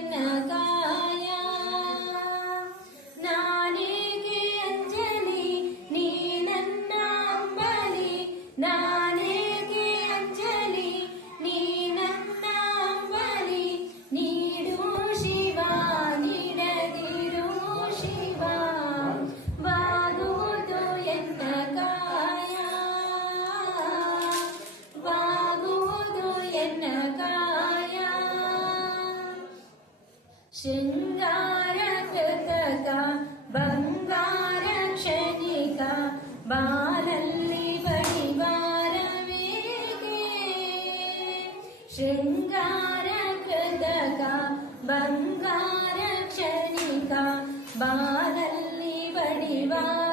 ಎನ್ನ ಕಾಯ ನಾನೇಗೆ ಅಂಜಲಿ ನೀ ನನ್ನ ಅಂಬಲಿ ನಾನೇಗೆ ಅಂಜಲಿ ನೀ ನನ್ನ ಅಂಬಲಿ ನೀಡು ಶಿವ ನೀಡದಿರು ಶಿವ ಬಾಗುವುದು ಎನ್ನ ಕಾಯ ಬಾಗುವುದು ಎನ್ನ ಕಾಯ ಶೃಂಗಾರ ಕೃತಕ ಬಂಗಾರ ಕ್ಷಣಿಕ ಬಾಲಲ್ಲಿ ಬಡಿವಾರವೇಗೆ ಶೃಂಗಾರ ಕೃತಕ ಬಂಗಾರ ಕ್ಷಣಿಕ ಬಾಲಲ್ಲಿ ಬಡಿವಾರ